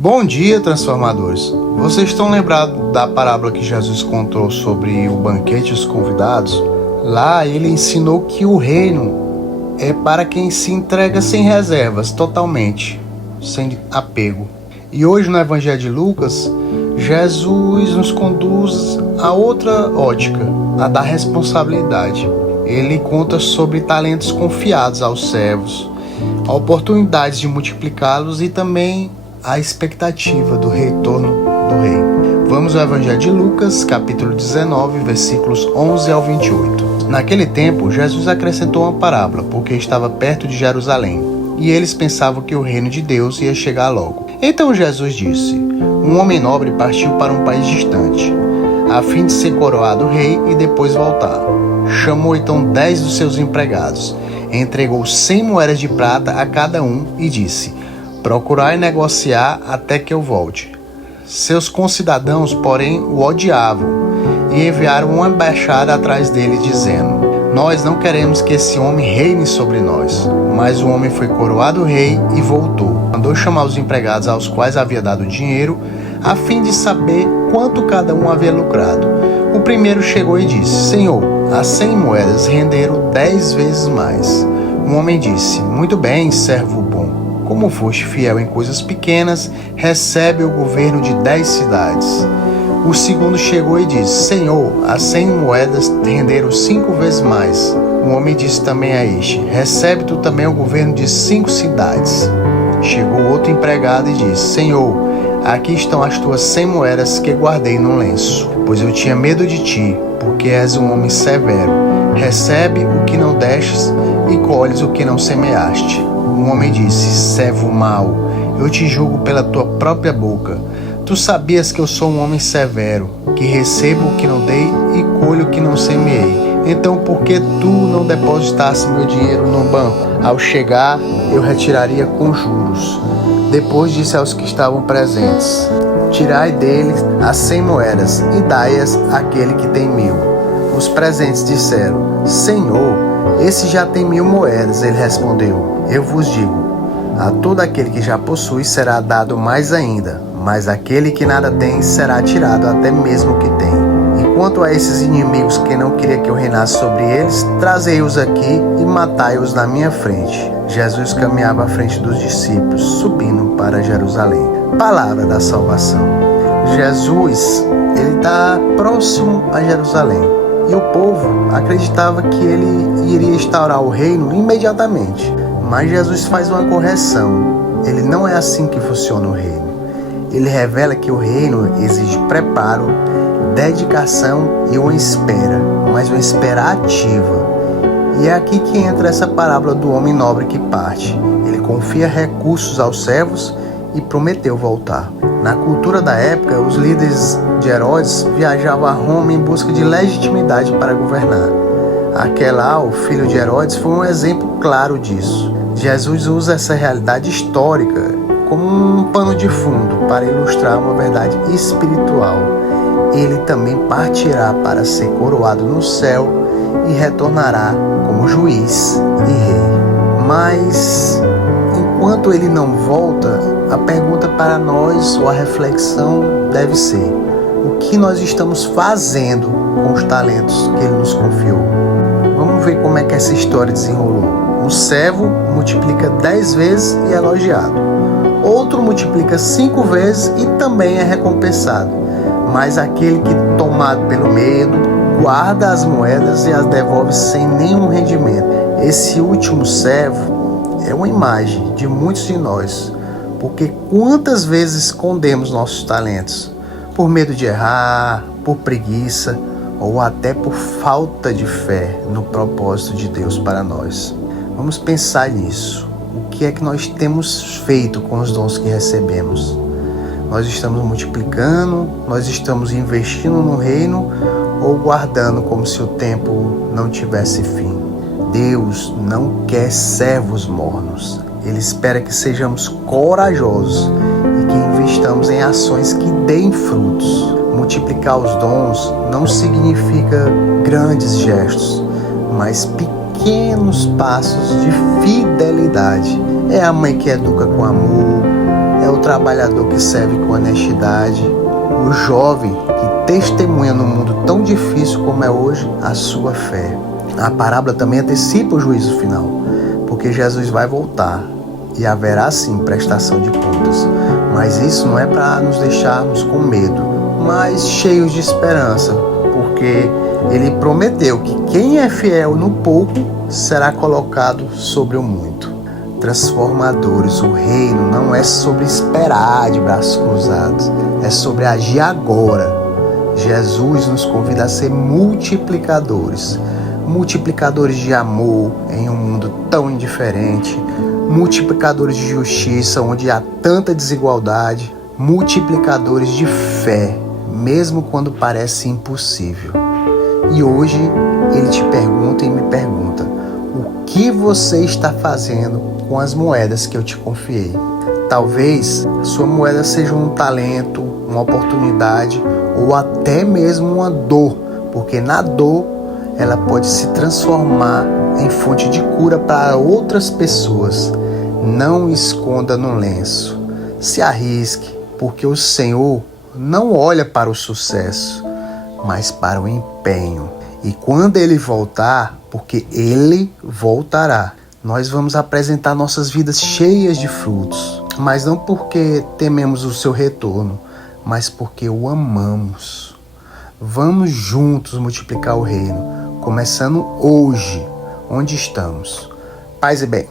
Bom dia, transformadores! Vocês estão lembrados da parábola que Jesus contou sobre o banquete e os convidados? Lá ele ensinou que o reino é para quem se entrega sem reservas, totalmente, sem apego. E hoje no Evangelho de Lucas, Jesus nos conduz a outra ótica, a da responsabilidade. Ele conta sobre talentos confiados aos servos, oportunidades de multiplicá-los e também a expectativa do retorno do rei. Vamos ao Evangelho de Lucas, capítulo 19, versículos 11 ao 28. Naquele tempo, Jesus acrescentou uma parábola, porque estava perto de Jerusalém, e eles pensavam que o reino de Deus ia chegar logo. Então Jesus disse: um homem nobre partiu para um país distante, a fim de ser coroado rei e depois voltar. Chamou então 10 dos seus empregados, entregou 100 moedas de prata a cada um e disse: procurai negociar até que eu volte. Seus concidadãos, porém, o odiavam e enviaram uma embaixada atrás dele, dizendo: nós não queremos que esse homem reine sobre nós. Mas o homem foi coroado rei e voltou. Mandou chamar os empregados aos quais havia dado dinheiro, a fim de saber quanto cada um havia lucrado. O primeiro chegou e disse: Senhor, as 100 moedas renderam 10 vezes mais. O homem disse: muito bem, servo bom. Como foste fiel em coisas pequenas, recebe o governo de 10 cidades. O segundo chegou e disse: Senhor, as 100 moedas renderam 5 vezes mais. O homem disse também a este: recebe tu também o governo de 5 cidades. Chegou outro empregado e disse: Senhor, aqui estão as tuas 100 moedas que guardei num lenço, pois eu tinha medo de ti, porque és um homem severo. Recebe o que não destes e colhes o que não semeaste. O homem disse: servo mau, eu te julgo pela tua própria boca. Tu sabias que eu sou um homem severo, que recebo o que não dei e colho o que não semeei. Então por que tu não depositaste meu dinheiro no banco? Ao chegar, eu retiraria com juros. Depois disse aos que estavam presentes: tirai deles as 100 moedas e dai-as àquele que tem 1000. Os presentes disseram: Senhor, esse já tem 1000 moedas. Ele respondeu: eu vos digo, a todo aquele que já possui será dado mais ainda, mas aquele que nada tem será tirado até mesmo o que tem. E quanto a esses inimigos que não queria que eu reinasse sobre eles, trazei-os aqui e matai-os na minha frente. Jesus caminhava à frente dos discípulos, subindo para Jerusalém. Palavra da salvação. Jesus, ele está próximo a Jerusalém. E o povo acreditava que ele iria instaurar o reino imediatamente. Mas Jesus faz uma correção. Ele não é assim que funciona o reino. Ele revela que o reino exige preparo, dedicação e uma espera, mas uma espera ativa. E é aqui que entra essa parábola do homem nobre que parte. Ele confia recursos aos servos e prometeu voltar. Na cultura da época, os líderes de Herodes viajavam a Roma em busca de legitimidade para governar. Aquelau, o filho de Herodes, foi um exemplo claro disso. Jesus usa essa realidade histórica como um pano de fundo para ilustrar uma verdade espiritual. Ele também partirá para ser coroado no céu e retornará como juiz e rei. Mas, enquanto ele não volta, a pergunta para nós, ou a reflexão, deve ser: o que nós estamos fazendo com os talentos que ele nos confiou? Vamos ver como é que essa história desenrolou. Um servo multiplica 10 vezes e é elogiado. Outro multiplica 5 vezes e também é recompensado. Mas aquele que, tomado pelo medo, guarda as moedas e as devolve sem nenhum rendimento. Esse último servo é uma imagem de muitos de nós. Porque quantas vezes escondemos nossos talentos? Por medo de errar, por preguiça ou até por falta de fé no propósito de Deus para nós. Vamos pensar nisso. O que é que nós temos feito com os dons que recebemos? Nós estamos multiplicando, nós estamos investindo no reino ou guardando como se o tempo não tivesse fim? Deus não quer servos mornos. Ele espera que sejamos corajosos e que investamos em ações que deem frutos. Multiplicar os dons não significa grandes gestos, mas pequenos passos de fidelidade. É a mãe que educa com amor, é é o trabalhador que serve com honestidade, o jovem que testemunha no mundo tão difícil como é hoje a sua fé. A parábola também antecipa o juízo final, porque Jesus vai voltar e haverá sim prestação de contas. Mas isso não é para nos deixarmos com medo, mas cheios de esperança, porque ele prometeu que quem é fiel no pouco será colocado sobre o muito. Transformadores, o reino não é sobre esperar de braços cruzados, é sobre agir agora. Jesus nos convida a ser multiplicadores de amor em um mundo tão indiferente, multiplicadores de justiça onde há tanta desigualdade, multiplicadores de fé, mesmo quando parece impossível. E hoje ele te pergunta e me pergunta: o que você está fazendo com as moedas que eu te confiei? Talvez a sua moeda seja um talento, uma oportunidade ou até mesmo uma dor, porque na dor ela pode se transformar em fonte de cura para outras pessoas. Não esconda no lenço, se arrisque, porque o Senhor não olha para o sucesso, mas para o empenho. E quando Ele voltar, porque Ele voltará, nós vamos apresentar nossas vidas cheias de frutos, mas não porque tememos o seu retorno, mas porque o amamos. Vamos juntos multiplicar o reino, começando hoje, onde estamos. Paz e bem.